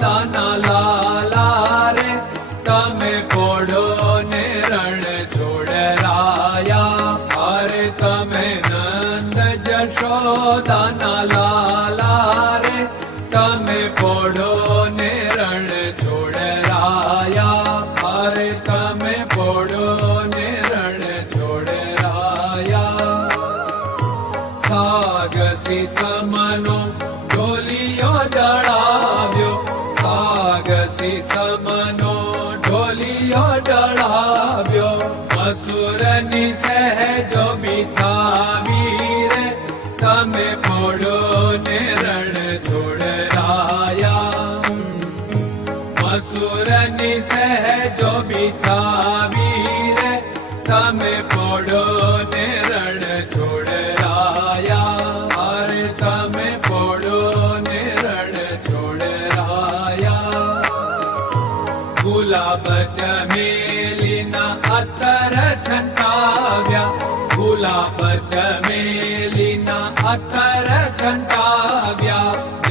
દાના લાલા રે તમે કોડો ને રણ છોડરાયા અરે તમે નંદ જશોદાના લાલા રે તમે કોડો ને રણ છોડરાયા અરે તમે કોડો ને રણ છોડરાયા સાગસી સમનો ઢોલિયો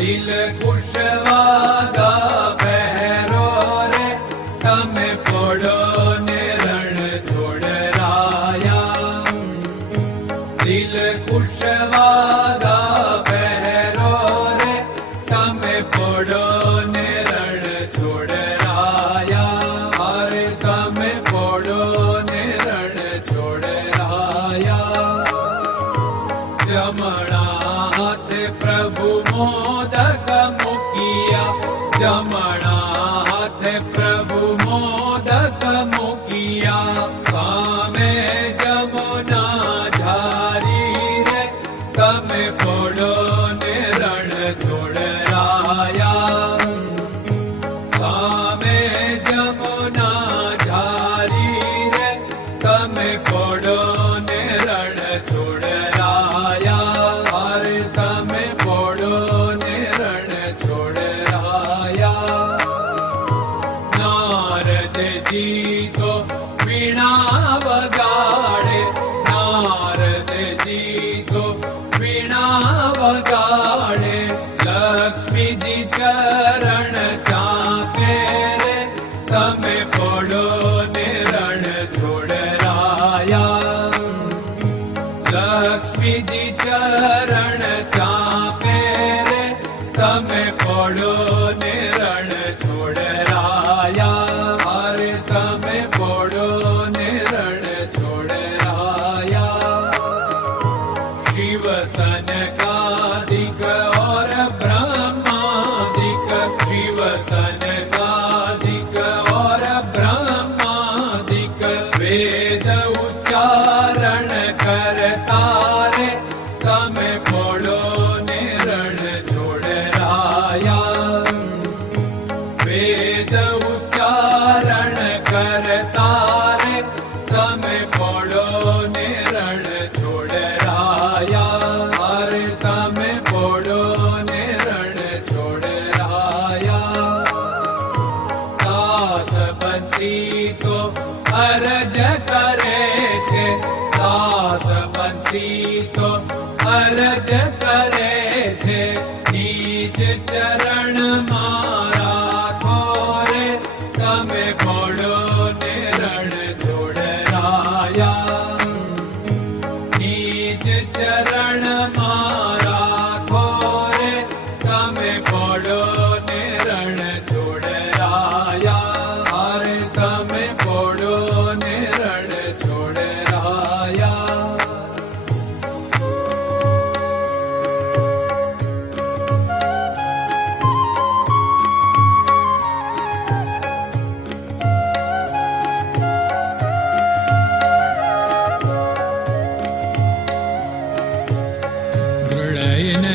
दल खुशवादा पेरो तमे पडो निर दिल खुशवादा परो पडो हा fe. પંચી અરજ કરે છે દાસ ीतो અરજ કરે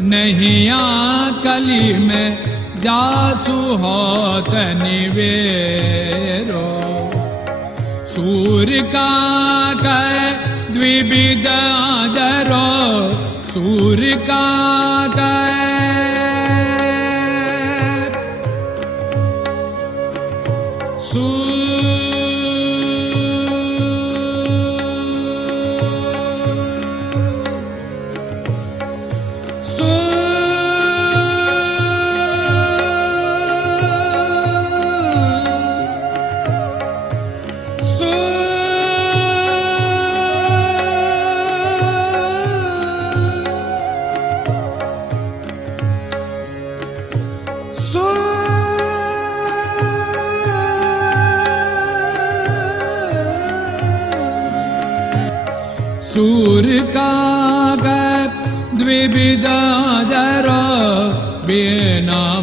नहीं आ कलि मे जासु ह द्विविद आदरो दिविरो सूर्यका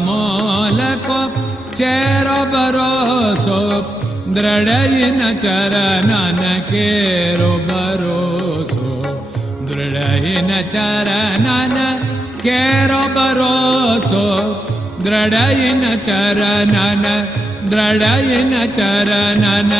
मालको चेर बरोसो दृढयिन चरणन केरो बरोसो दृढयिन चरणन केरो बरोसो दृढयिन चरणन दृढयिन चरणन